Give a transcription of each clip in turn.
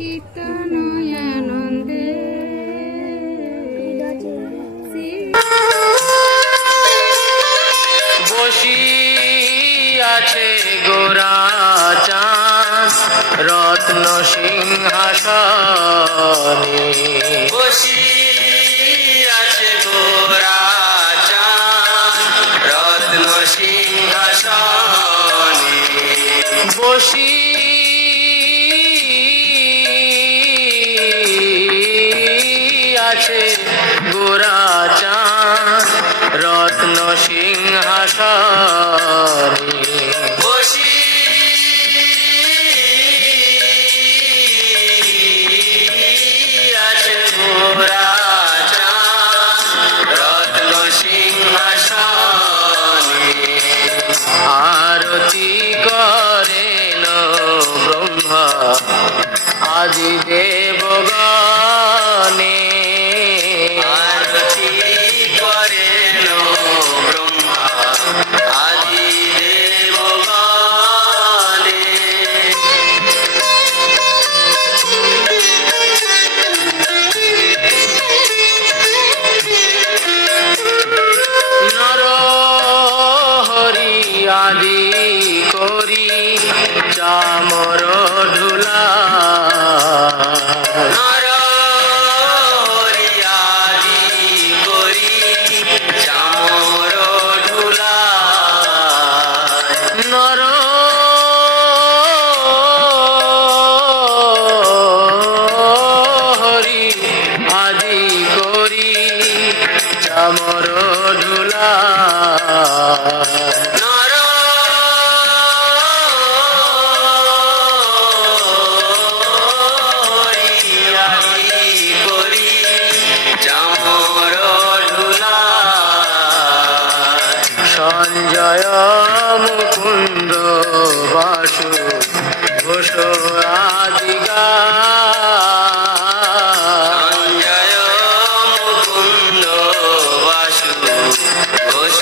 কীর্তনয় আনন্দে বসিয়াছে গোরা চাঁদ রত্ন সিংহাসনে, বসিয়াছে গোরা চাঁদ রত্ন সিংহাসনে, বসিয়াছে গোরা চাঁদ রত্ন সিংহাসনে, বসিয়াছে গোরা চাঁদ রত্ন সিংহাসনে, আরতি করেন ব্রহ্মা আদি দেবগণে, আরতি করেন ব্রহ্মা আদি দেবগণে, নরহরি আদি করি চামর ঢুলা, নরহরি আদি করি চামর ঢুলা, নরহরি আদি করি চামর ঢুলা, সঞ্জয় মুকুন্দ বাসু ঘোষ আদি সঞ্জয় মুকুন্দ বাসু ঘোষ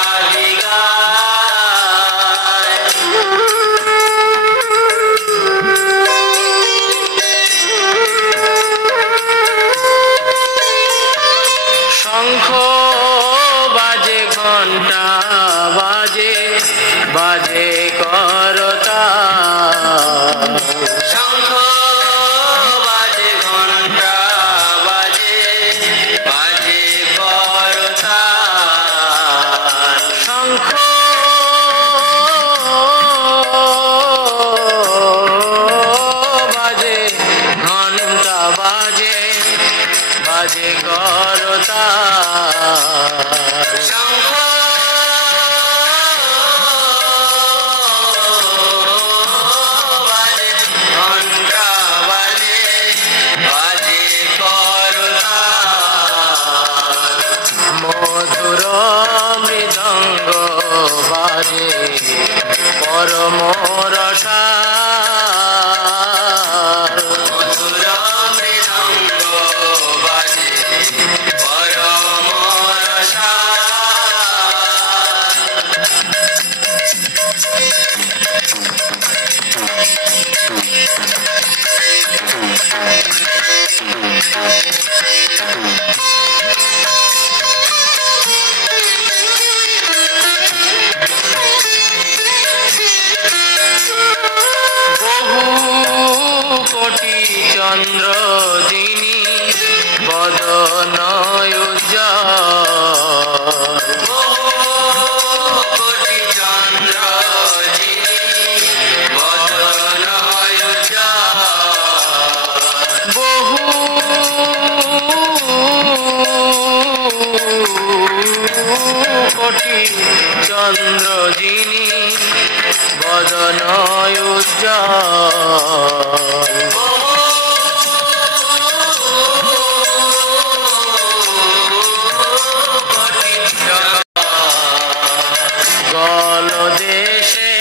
আদি শঙ্খ বাজে ঘণ্টা বাজে বাজে করতা, শঙ্খ বাজে ঘণ্টা বাজে বাজে করতা, শঙ্খ বাজে ঘণ্টা বাজে বাজে করতা, শঙ্খ বাজে ঘণ্টা বাজে বাজে করতা, মধুর মৃদঙ্গ বাজে পরম রসা, মধুর মৃদঙ্গ বাজে পরম রসা, বহু কোটি চন্দ্র যিনি বদন উজ্জ্বল, বহু কোটি চন্দ্র যিনি বদন উজ্জ্বল, বহু কোটি চন্দ্র যিনি বদন উজ্জ্বল, গল দেশে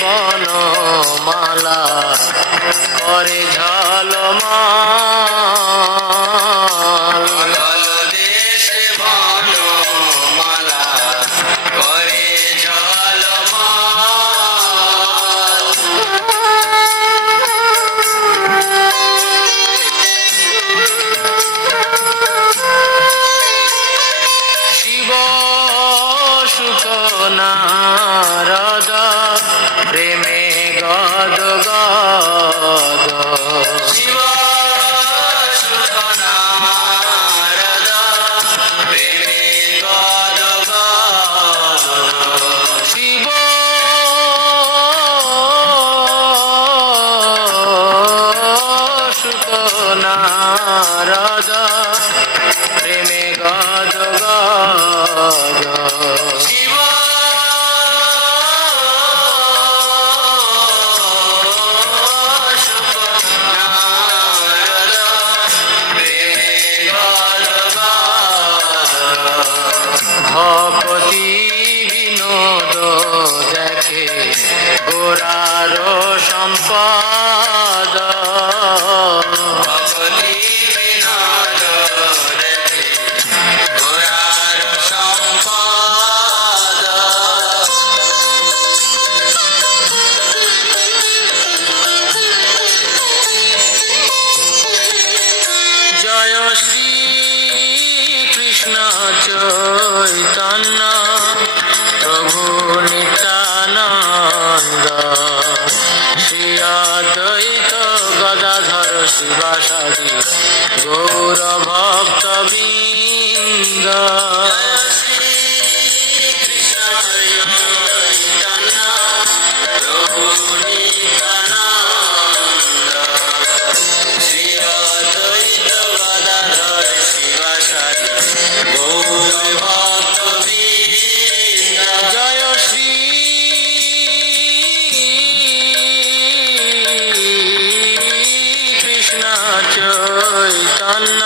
বনমালা করে ঝলমল, গল দেশে বনমালা করে ঝলমল, নারদ প্রেমে গদ গদ শিব ভকতি বিনোদ দেখে গোরার সম্পদ ভকতি বিনোদ দেখে গোরার সম্পদ জয় শ্রী কৃষ্ণ চৈতন্য প্রভু নিত্যানন্দ শ্রী অদ্বৈত গদাধর শিবাসাদি গৌর ভক্তবৃন্দ চৈতন্য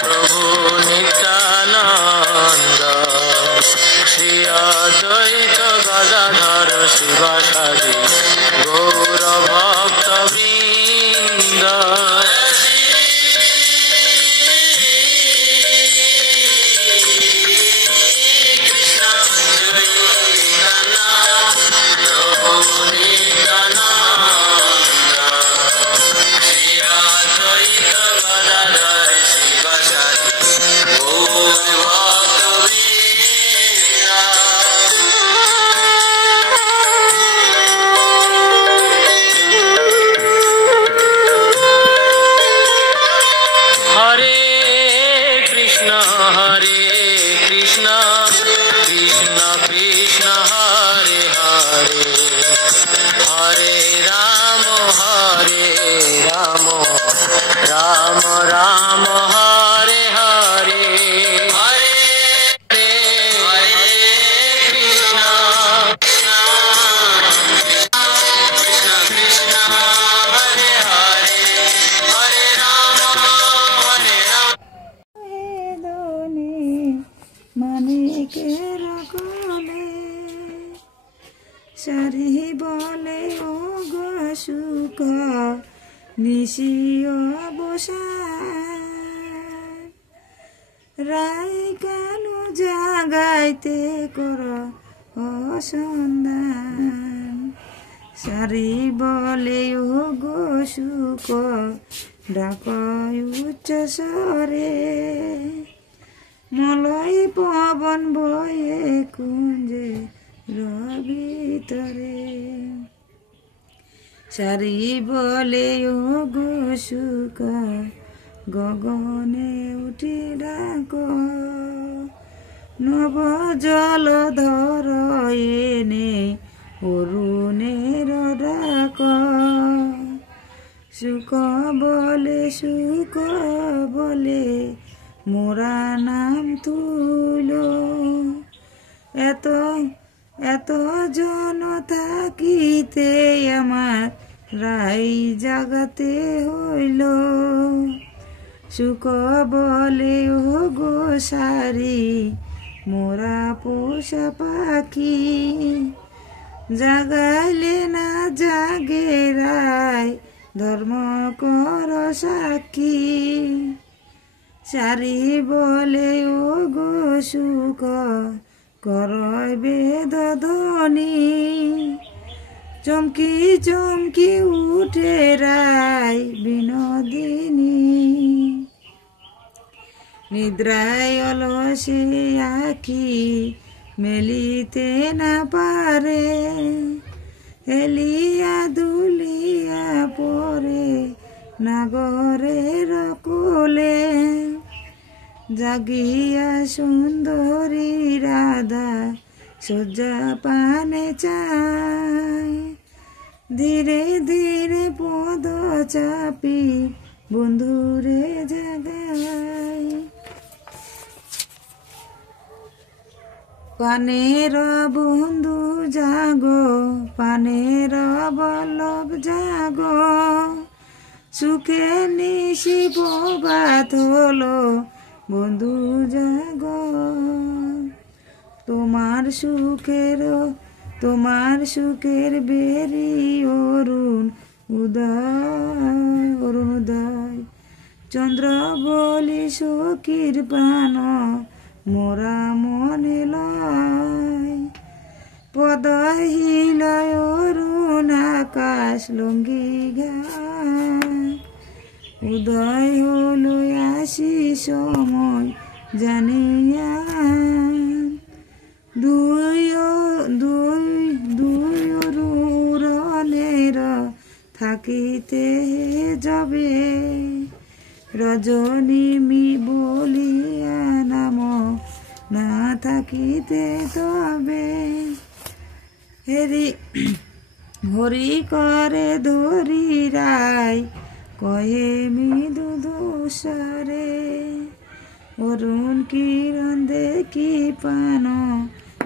প্রভু নিত্যানন্দ শ্রী অদ্বৈত গদাধর শিবাসাদি গৌর ভক্তবৃন্দ সারি বলে ও গো সুখ নিশি অবসান রাই কেন জাগাইতে কর অসন্ধান সারি বলে ও গো সুখ ডাক উচ্চ স্বরে মলয় পবন বয়ে কুঞ্জে ভিতরে সারি বলে ও গো সুখ গগনে উঠি ডাক নব জল ধর এনে অরুণের ডাক সুখ বলে মোরা নাম তুল এত জন থাকিতে আমার রাই জাগাতে হইল সুখ বলে ও গো সারি মোরা পোষা পাখি জাগাইলে না জাগে রাই ধর্ম কর সাক্ষী সারি বলে ও গো সুখ করয় বেদ ধ্বনি চমকি চমকি উঠে রাই বিনোদিনী নিদ্রায় অলসে আখি মেলিতে না পারে হেলিয়া দুলিয়া পরে নাগরের কোলে জাগিয়া সুন্দরী রাধা সজ্জা পানে চায় ধীরে ধীরে পদ চাপি বন্ধুরে জাগাই। পানের বন্ধু জাগো, পানের বল্লভ জাগো, সুখে নিশি প্রভাত হলো বন্ধু জাগো। তোমার সুখের বেরি অরুণ উদয়, চন্দ্র বলি সখীর প্রাণ মোরা মনে লয়। পদহিলয় অরুণ আকাশ লঙ্গি ঘায়, উদয় হলো আসি সময় জানিয়া। দুই অরুণের থাকিতে যাবে, রজনী বলিয়া নাম না থাকিতে তবে। হরি করে ধরি রায় কহে মৃদু দোষরে, অরুণ কিরণ দেখি পান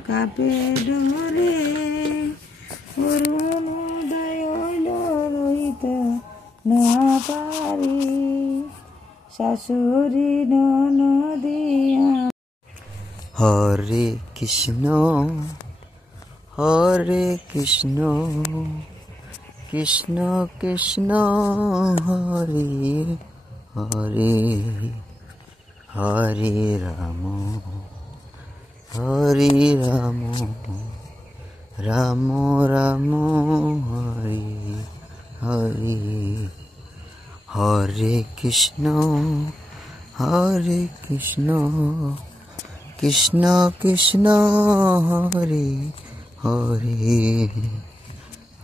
কাপে ডরে। অরুণ উদয় হইল রহিত না পারি, শাশুড়ি ননদিয়া। হরে কৃষ্ণ হরে কৃষ্ণ, কৃষ্ণ কৃষ্ণ হরে হরে, হরে রাম হরে রাম, রাম রাম হরে হরে। হরে কৃষ্ণ কৃষ্ণ কৃষ্ণ হরে হরে,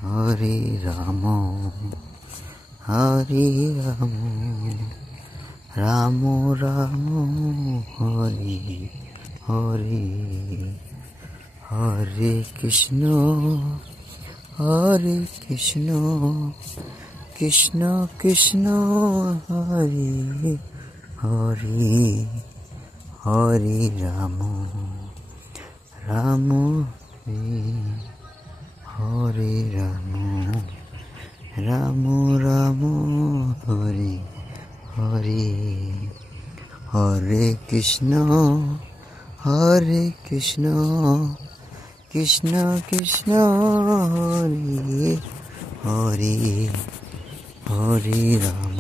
হরে রাম রাম রাম হরে হরে। হরে কৃষ্ণ কৃষ্ণ কৃষ্ণ হরে হরে, হরে রাম রাম হরে রাম, রাম রাম হরে হরে। হরে কৃষ্ণ কৃষ্ণ কৃষ্ণ হরে হরে, হরে রাম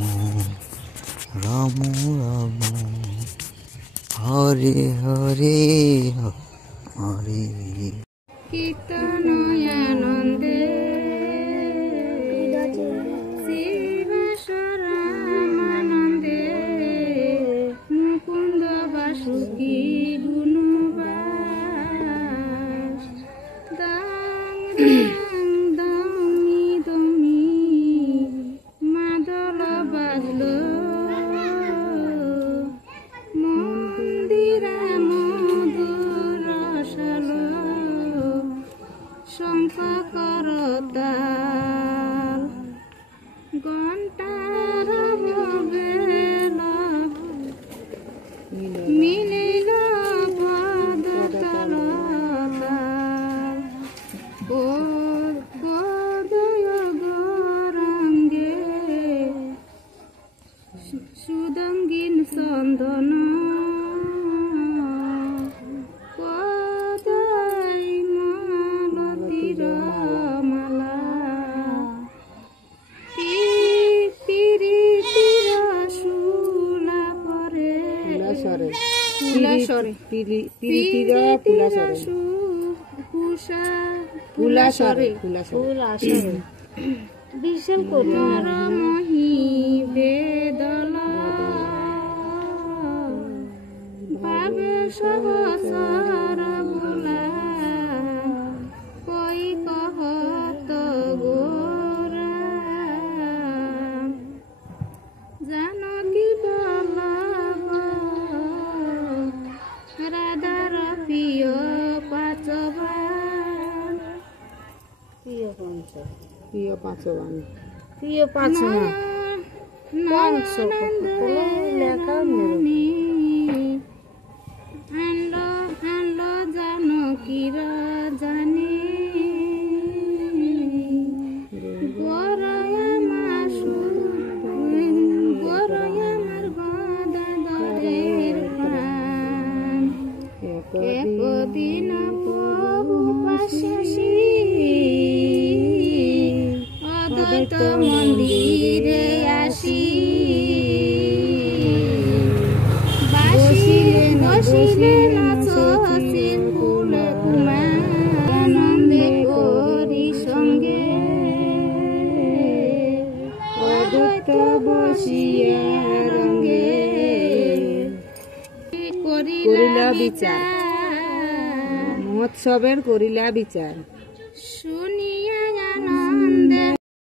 রাম রাম হরে হরে হরে। কীর্তন আনন্দে শিবাসরামানন্দে, মুকুন্দ বাসুকি গুণবাস। দাং দাং দমি দমি মাদল বাজলো, মন্দিরা মধুর রসালো, শঙ্খ করতাল ঘণ্টার বেল মিলিল পদতল। গোদয় গৌরাঙ্গে সুদঙ্গিন চন্দন, পদয় মালতীর মালা। পিরিতির শুলা করে বিশাল কোটর মহি বেদল, ভাবে সহসর ভোলা। কই কহত গোরা জানকী বল্লভ, রাধার প্রিয় পাঁচবান। প্রিয় পাঁচবান নবানন্দ মনি আনলো জানকীর জানি গরয় আমার গদাধরের প্রাণ একদিন প্রভু পাশাসি অদ্বৈত মন্দিরে আসি বসিলেন শশীর কুলে আনন্দে করি সঙ্গে অদ্বৈত বসিয়া রঙ্গে করিলা বিচার মহোৎসবের করিলা বিচার শুনি